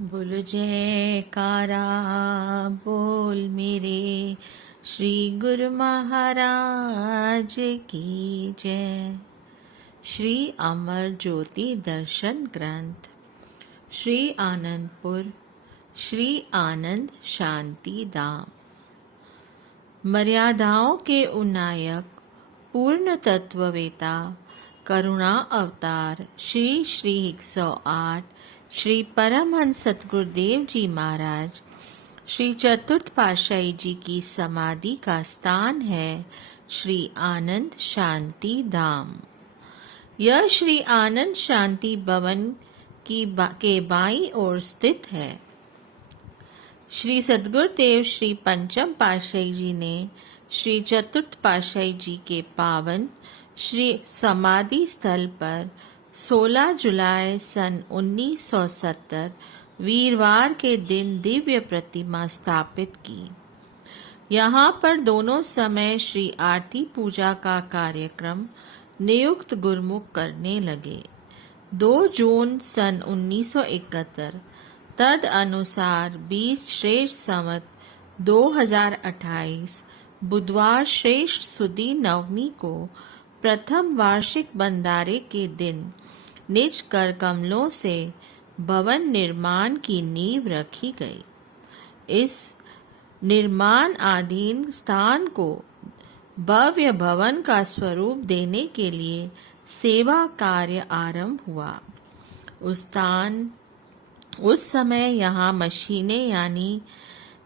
बोल जयकारा बोल मेरे श्री गुरु महाराज की जय। श्री अमर ज्योति दर्शन ग्रंथ, श्री आनंदपुर, श्री आनंद शांति धाम। मर्यादाओं के उन्नायक, पूर्ण तत्ववेता, करुणा अवतार श्री श्री 108 श्री परमहंस सतगुरुदेव जी महाराज श्री चतुर्थ पातशाही जी की समाधि का स्थान है श्री आनंद शांति धाम। यह श्री आनंद शांति भवन के बाईं ओर स्थित है। श्री सद्गुरुदेव श्री पंचम पातशाही जी ने श्री चतुर्थ पातशाही जी के पावन श्री समाधि स्थल पर 16 जुलाई सन 1970 वीरवार के दिन दिव्य प्रतिमा स्थापित की। यहाँ पर दोनों समय श्री आरती पूजा का कार्यक्रम नियुक्त गुरुमुख करने लगे। 2 जून सन 1971 तद अनुसार 20 श्रेष्ठ संवत 2028 बुधवार श्रेष्ठ सुदी नवमी को प्रथम वार्षिक बंदारे के दिन निज कर कमलों से भवन निर्माण की नींव रखी गई। इस निर्माणाधीन स्थान को भव्य भवन का स्वरूप देने के लिए सेवा कार्य आरंभ हुआ। उस समय यहाँ मशीनें यानी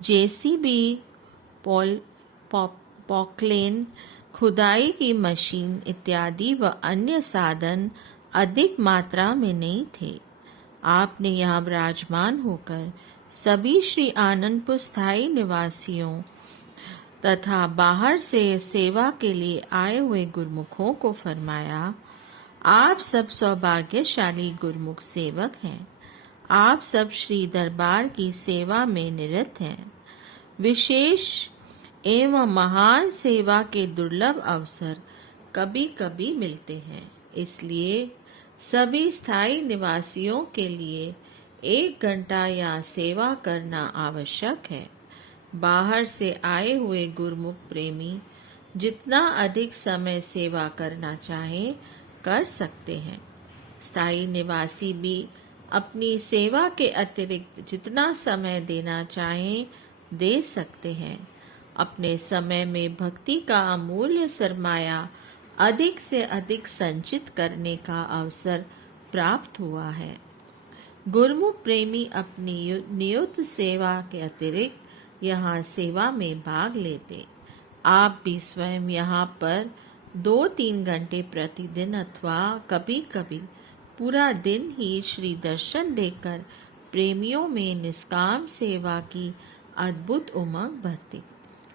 जेसीबी, पॉकलेन, खुदाई की मशीन इत्यादि व अन्य साधन अधिक मात्रा में नहीं थे। आपने यहाँ विराजमान होकर सभी श्री आनंदपुर स्थायी निवासियों तथा बाहर से सेवा के लिए आए हुए गुरुमुखों को फरमाया, आप सब सौभाग्यशाली गुरुमुख सेवक हैं। आप सब श्री दरबार की सेवा में निरत हैं। विशेष एवं महान सेवा के दुर्लभ अवसर कभी कभी मिलते हैं, इसलिए सभी स्थायी निवासियों के लिए 1 घंटा यहाँ सेवा करना आवश्यक है। बाहर से आए हुए गुरुमुख प्रेमी जितना अधिक समय सेवा करना चाहें कर सकते हैं। स्थायी निवासी भी अपनी सेवा के अतिरिक्त जितना समय देना चाहें दे सकते हैं। अपने समय में भक्ति का अमूल्य सरमाया अधिक से अधिक संचित करने का अवसर प्राप्त हुआ है। गुरुमुख प्रेमी अपनी नियुक्त सेवा के अतिरिक्त यहाँ सेवा में भाग लेते। आप भी स्वयं यहाँ पर 2-3 घंटे प्रतिदिन अथवा कभी कभी पूरा दिन ही श्री दर्शन देकर प्रेमियों में निष्काम सेवा की अद्भुत उमंग भरते।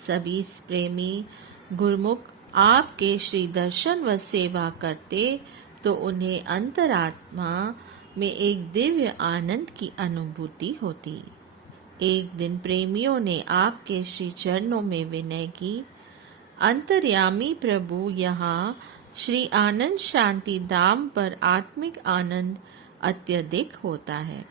सभी प्रेमी गुरुमुख आपके श्री दर्शन व सेवा करते तो उन्हें अंतरात्मा में एक दिव्य आनंद की अनुभूति होती। एक दिन प्रेमियों ने आपके श्री चरणों में विनय की, अंतर्यामी प्रभु, यहाँ श्री आनंद शांति धाम पर आत्मिक आनंद अत्यधिक होता है।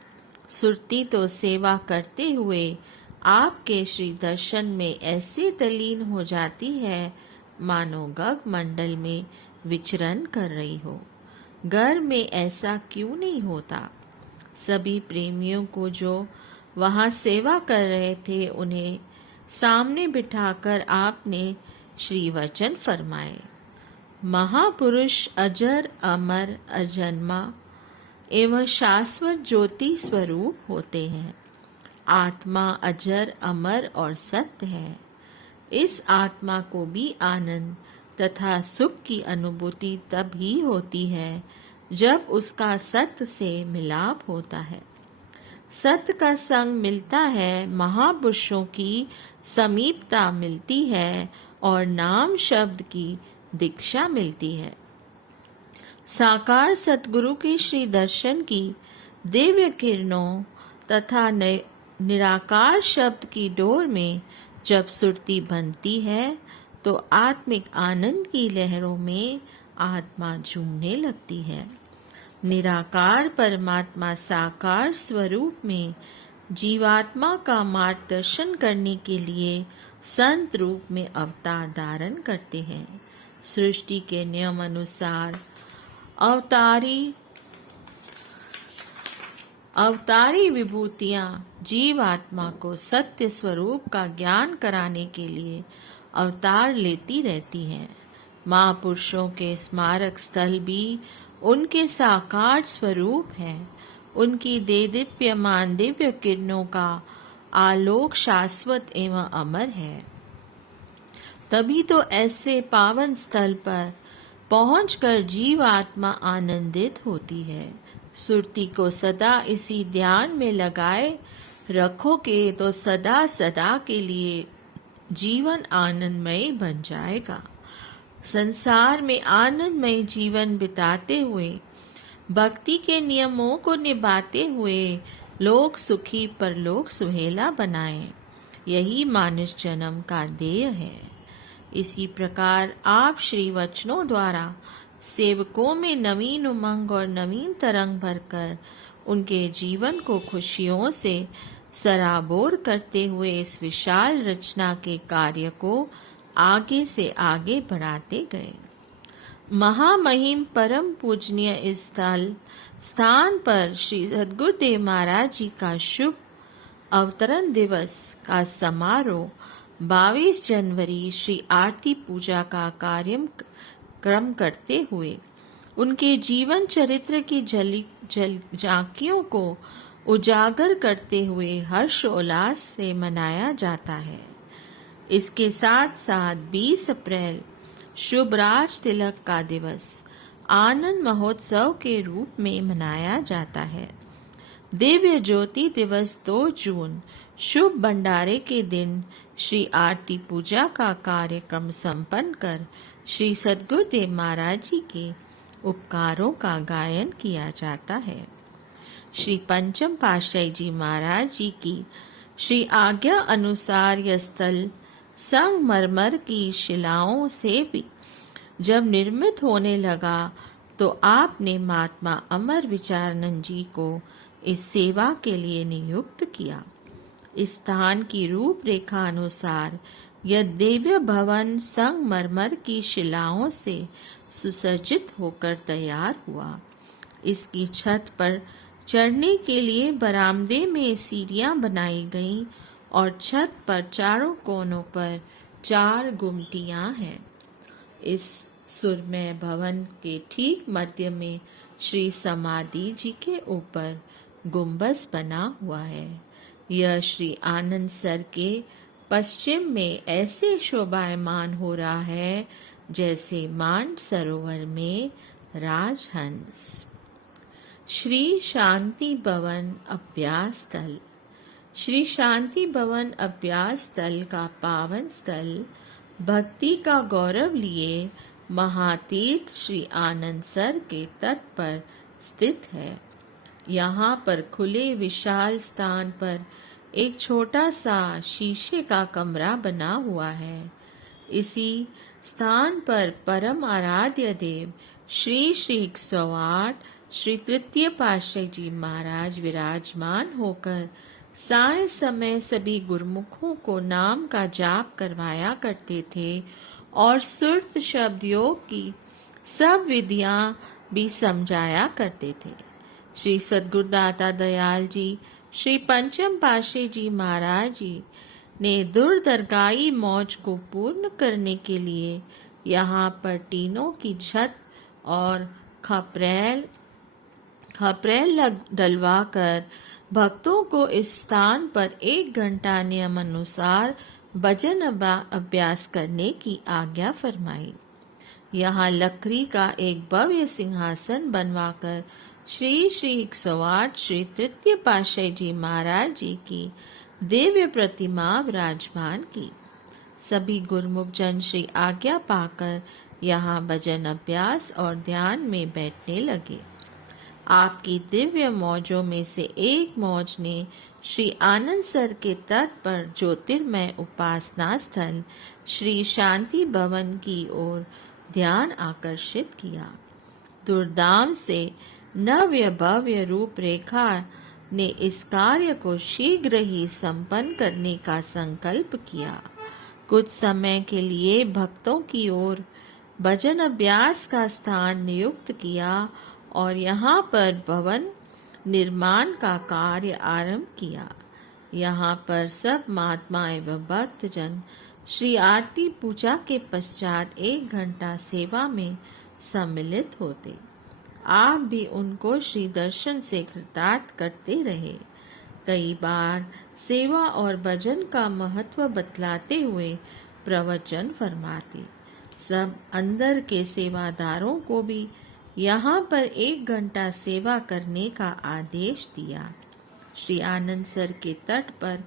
सुरती तो सेवा करते हुए आपके श्री दर्शन में ऐसे तल्लीन हो जाती है मानो गग मंडल में विचरण कर रही हो। घर में ऐसा क्यों नहीं होता? सभी प्रेमियों को जो वहाँ सेवा कर रहे थे उन्हें सामने बिठाकर आपने श्री वचन फरमाए। महापुरुष अजर अमर अजन्मा एवं शाश्वत ज्योति स्वरूप होते हैं। आत्मा अजर अमर और सत्य है। इस आत्मा को भी आनंद तथा सुख की अनुभूति तब ही होती है जब उसका सत्य से मिलाप होता है। सत्य का संग मिलता है, महापुरुषों की समीपता मिलती है और नाम शब्द की दीक्षा मिलती है। साकार सतगुरु के श्री दर्शन की दिव्य किरणों तथा निराकार शब्द की डोर में जब सुरती बनती है तो आत्मिक आनंद की लहरों में आत्मा झूमने लगती है। निराकार परमात्मा साकार स्वरूप में जीवात्मा का मार्गदर्शन करने के लिए संत रूप में अवतार धारण करते हैं। सृष्टि के नियम अनुसार अवतारी विभूतियां जीवात्मा को सत्य स्वरूप का ज्ञान कराने के लिए अवतार लेती रहती हैं। महापुरुषों के स्मारक स्थल भी उनके साकार स्वरूप हैं। उनकी देदीप्यमान दिव्य किरणों का आलोक शाश्वत एवं अमर है। तभी तो ऐसे पावन स्थल पर पहुंचकर जीवात्मा आनंदित होती है। सुरती को सदा इसी ध्यान में लगाए रखोगे तो सदा सदा के लिए जीवन आनंदमय बन जाएगा। संसार में आनंदमय जीवन बिताते हुए भक्ति के नियमों को निभाते हुए लोक सुखी परलोक सुहेला बनाएं, यही मानुष जन्म का ध्येय है। इसी प्रकार आप श्री वचनों द्वारा सेवकों में नवीन उमंग और नवीन तरंग भरकर उनके जीवन को खुशियों से सराबोर करते हुए इस विशाल रचना के कार्य को आगे से आगे बढ़ाते गए। महामहिम परम पूजनीय इस स्थान पर श्री सद्गुरुदेव महाराज जी का शुभ अवतरण दिवस का समारोह 22 जनवरी श्री आरती पूजा का कार्यक्रम करते हुए उनके जीवन चरित्र की झांकियों को उजागर करते हुए हर्ष उल्लास से मनाया जाता है। इसके साथ साथ 20 अप्रैल शुभ राज तिलक का दिवस आनंद महोत्सव के रूप में मनाया जाता है। दिव्य ज्योति दिवस 2 जून शुभ भंडारे के दिन श्री आरती पूजा का कार्यक्रम संपन्न कर श्री सद्गुरुदेव महाराज जी के उपकारों का गायन किया जाता है। श्री पंचम पातशाही जी महाराज जी की श्री आज्ञा अनुसार यह स्थल संगमरमर की शिलाओं से भी जब निर्मित होने लगा तो आपने महात्मा अमर विचारानंद जी को इस सेवा के लिए नियुक्त किया। इस स्थान की रूपरेखा अनुसार यह दिव्य भवन संगमरमर की शिलाओं से सुसज्जित होकर तैयार हुआ। इसकी छत पर चढ़ने के लिए बरामदे में सीढ़ियां बनाई गईं और छत पर चारों कोनों पर 4 गुमटियां हैं। इस सुरमय भवन के ठीक मध्य में श्री समाधि जी के ऊपर गुंबज बना हुआ है। यह श्री आनंद सर के पश्चिम में ऐसे शोभायमान हो रहा है जैसे मान सरोवर में राजहंस। श्री शांति भवन अभ्यास स्थल। श्री शांति भवन अभ्यास स्थल का पावन स्थल भक्ति का गौरव लिए महातीर्थ श्री आनंद सर के तट पर स्थित है। यहाँ पर खुले विशाल स्थान पर एक छोटा सा शीशे का कमरा बना हुआ है। इसी स्थान पर परम आराध्य देव श्री श्री 108 श्री तृतीय पातशाही जी महाराज विराजमान होकर साय समय सभी गुरुमुखों को नाम का जाप करवाया करते थे और सुरत शब्द योग की सब विधियां भी समझाया करते थे। श्री सद्गुरुदाता दयाल जी श्री पंचम पातशाही जी महाराज जी ने दुर्दरगाई मौज को पूर्ण करने के लिए यहाँ पर टीनों की छत और खपरेल डलवा कर भक्तों को इस स्थान पर 1 घंटा नियम अनुसार भजन अभ्यास करने की आज्ञा फरमाई। यहाँ लकड़ी का एक भव्य सिंहासन बनवाकर श्री श्री 108 श्री तृतीय पातशाही जी महाराज जी की दिव्य प्रतिमा विराजमान की। सभी गुरुमुख जन श्री आज्ञा पाकर यहाँ भजन अभ्यास और ध्यान में बैठने लगे। आपकी दिव्य मौजों में से एक मौज ने श्री आनंद सर के तट पर ज्योतिर्मय उपासना स्थल श्री शांति भवन की ओर ध्यान आकर्षित किया। दुर्दाम से नव्य भव्य रूपरेखा ने इस कार्य को शीघ्र ही संपन्न करने का संकल्प किया। कुछ समय के लिए भक्तों की ओर भजन अभ्यास का स्थान नियुक्त किया और यहाँ पर भवन निर्माण का कार्य आरंभ किया। यहाँ पर सब महात्माएं व भक्तजन श्री आरती पूजा के पश्चात 1 घंटा सेवा में सम्मिलित होते। आप भी उनको श्री दर्शन से कृतार्थ करते रहे। कई बार सेवा और भजन का महत्व बतलाते हुए प्रवचन फरमाते। सब अंदर के सेवादारों को भी यहाँ पर 1 घंटा सेवा करने का आदेश दिया। श्री आनंदसर के तट पर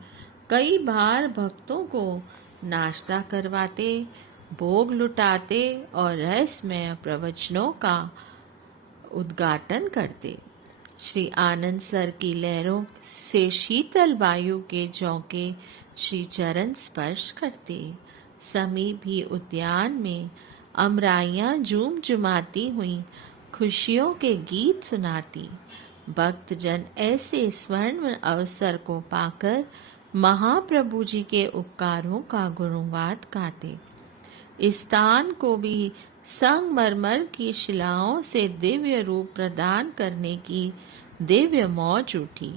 कई बार भक्तों को नाश्ता करवाते, भोग लुटाते और रहस्यमय प्रवचनों का उद्घाटन करते। श्री आनंदसर की लहरों से शीतल वायु के झोंके श्री चरण स्पर्श करते। समीप ही उद्यान में अमराइयां झूम झुमाती हुई खुशियों के गीत सुनाती। भक्तजन ऐसे स्वर्ण अवसर को पाकर महाप्रभु जी के उपकारों का गुणगान गाते। इस स्थान को भी संगमरमर की शिलाओं से दिव्य रूप प्रदान करने की दिव्य मौज उठी।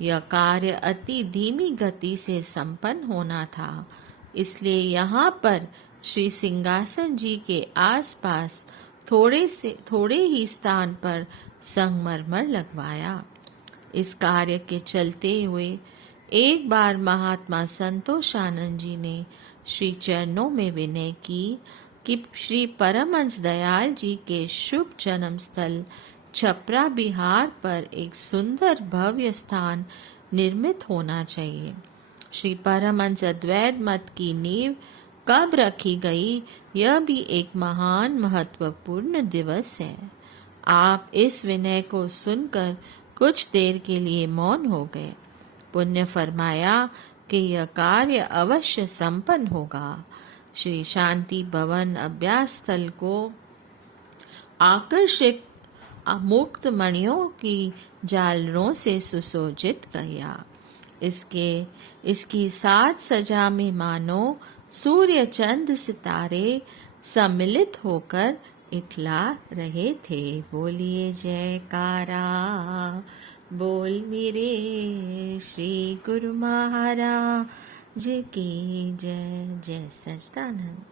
यह कार्य अति धीमी गति से संपन्न होना था, इसलिए यहाँ पर श्री सिंहासन जी के आसपास थोड़े ही स्थान पर संगमरमर लगवाया। इस कार्य के चलते हुए एक बार महात्मा संतोषानंद जी ने श्री चरणों में विनय की कि श्री परमहंस दयाल जी के शुभ जन्म स्थल छपरा बिहार पर एक सुंदर भव्य स्थान निर्मित होना चाहिए। श्री परमहंस अद्वैत मत की नींव कब रखी गई, यह भी एक महान महत्वपूर्ण दिवस है। आप इस विनय को सुनकर कुछ देर के लिए मौन हो गए। पुण्य फरमाया कि यह कार्य अवश्य संपन्न होगा। श्री शांति भवन अभ्यास स्थल को आकर्षित मुक्त मणियों की झालरों से सुसज्जित किया। इसकी साज सजा में मानो सूर्य चंद्र सितारे सम्मिलित होकर इतला रहे थे। बोलिए जयकारा, बोल मेरे श्री गुरु महाराज की जय। जय सच्चिदानंद।